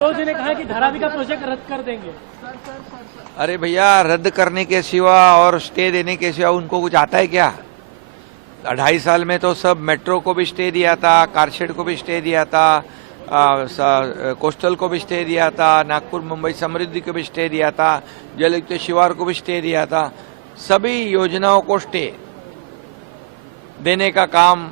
जी ने कहा कि धारावी का प्रोजेक्ट रद्द कर देंगे। अरे भैया, रद्द करने के सिवा और स्टे देने के सिवा उनको कुछ आता है क्या? 2.5 साल में तो सब मेट्रो को भी स्टे दिया था, कारशेड को भी स्टे दिया था, कोस्टल को भी स्टे दिया था, नागपुर मुंबई समृद्धि को भी स्टे दिया था, जलयुक्त शिवार को भी स्टे दिया था। सभी योजनाओं को स्टे देने का काम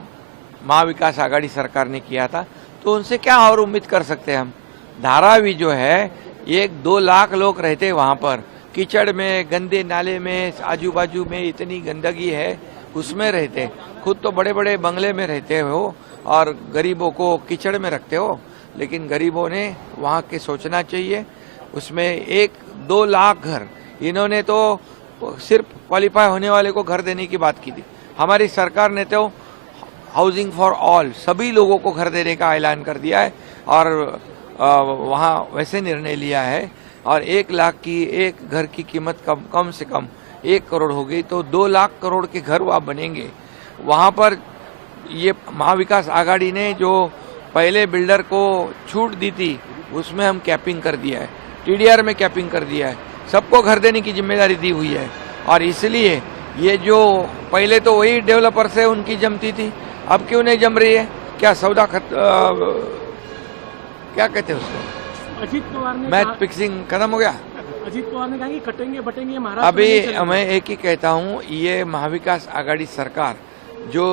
महाविकास आघाड़ी सरकार ने किया था, तो उनसे क्या और उम्मीद कर सकते हैं हम? धारावी जो है, 1-2 लाख लोग रहते वहां पर, कीचड़ में, गंदे नाले में, आजू बाजू में इतनी गंदगी है, उसमें रहते। खुद तो बड़े बड़े बंगले में रहते हो और गरीबों को कीचड़ में रखते हो। लेकिन गरीबों ने वहां के सोचना चाहिए। उसमें 1-2 लाख घर, इन्होंने तो सिर्फ क्वालिफाई होने वाले को घर देने की बात की थी। हमारी सरकार ने तो हाउसिंग फॉर ऑल, सभी लोगों को घर देने का ऐलान कर दिया है और वहाँ वैसे निर्णय लिया है। और 1 लाख की एक घर की कीमत कम से कम 1 करोड़ हो गई, तो 2 लाख करोड़ के घर वहाँ बनेंगे। वहाँ पर ये महाविकास आघाड़ी ने जो पहले बिल्डर को छूट दी थी, उसमें हम कैपिंग कर दिया है, टीडीआर में कैपिंग कर दिया है, सबको घर देने की जिम्मेदारी दी हुई है। और इसलिए ये जो पहले तो वही डेवलपर से उनकी जमती थी, अब क्यों नहीं जम रही है? क्या सौदा क्या कहते हैं उसको, अजीत पवार ने मैच फिक्सिंग खत्म हो गया। अजीत पवार ने कहा कि कटेंगे बटेंगे महाराष्ट्र। अभी मैं एक ही कहता हूँ, ये महाविकास आघाड़ी सरकार जो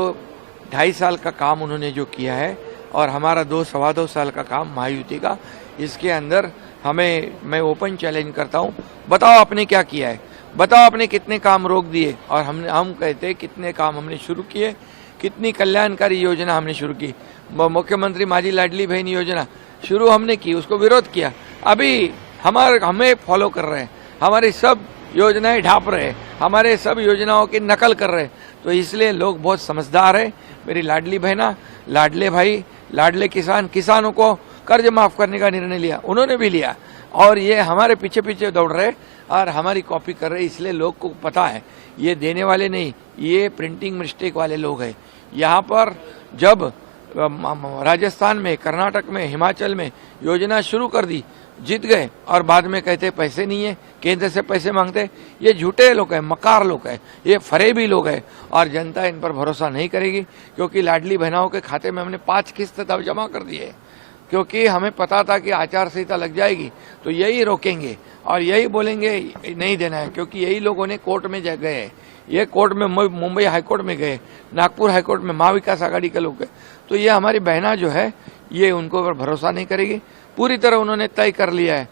2.5 साल का काम उन्होंने जो किया है और हमारा 2-2.25 साल का काम महायुति का, इसके अंदर मैं ओपन चैलेंज करता हूँ, बताओ आपने क्या किया है, बताओ आपने कितने काम रोक दिए और हम कहते हैं कितने काम हमने शुरू किए, कितनी कल्याणकारी योजना हमने शुरू की। मुख्यमंत्री माझी लाडली बहन योजना शुरू हमने की, उसको विरोध किया, अभी हमें फॉलो कर रहे हैं, हमारी सब योजनाएं ढाप रहे हैं, हमारे सब योजनाओं की नकल कर रहे हैं। तो इसलिए लोग बहुत समझदार है। मेरी लाडली बहना, लाडले भाई, लाडले किसानों को कर्ज माफ करने का निर्णय लिया, उन्होंने भी लिया, और ये हमारे पीछे पीछे दौड़ रहे और हमारी कॉपी कर रहे। इसलिए लोग को पता है ये देने वाले नहीं, ये प्रिंटिंग मिस्टेक वाले लोग हैं। यहाँ पर जब राजस्थान में, कर्नाटक में, हिमाचल में योजना शुरू कर दी, जीत गए और बाद में कहते पैसे नहीं है, केंद्र से पैसे मांगते। ये झूठे लोग हैं, मकार लोग हैं, ये फरेबी लोग हैं और जनता इन पर भरोसा नहीं करेगी। क्योंकि लाडली बहनाओं के खाते में हमने 5 किस्त तब जमा कर दिए, क्योंकि हमें पता था कि आचार संहिता लग जाएगी तो यही रोकेंगे और यही बोलेंगे नहीं देना है। क्योंकि यही लोगों ने कोर्ट में गए, ये कोर्ट में, मुंबई हाईकोर्ट में गए, नागपुर हाईकोर्ट में, महाविकास आघाड़ी के लोग गए। तो ये हमारी बहना जो है, ये उनको पर भरोसा नहीं करेगी। पूरी तरह उन्होंने तय कर लिया है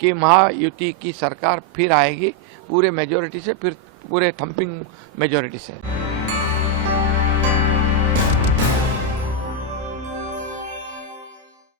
कि महायुति की सरकार फिर आएगी, पूरे मेजोरिटी से, फिर पूरे थंपिंग मेजोरिटी से।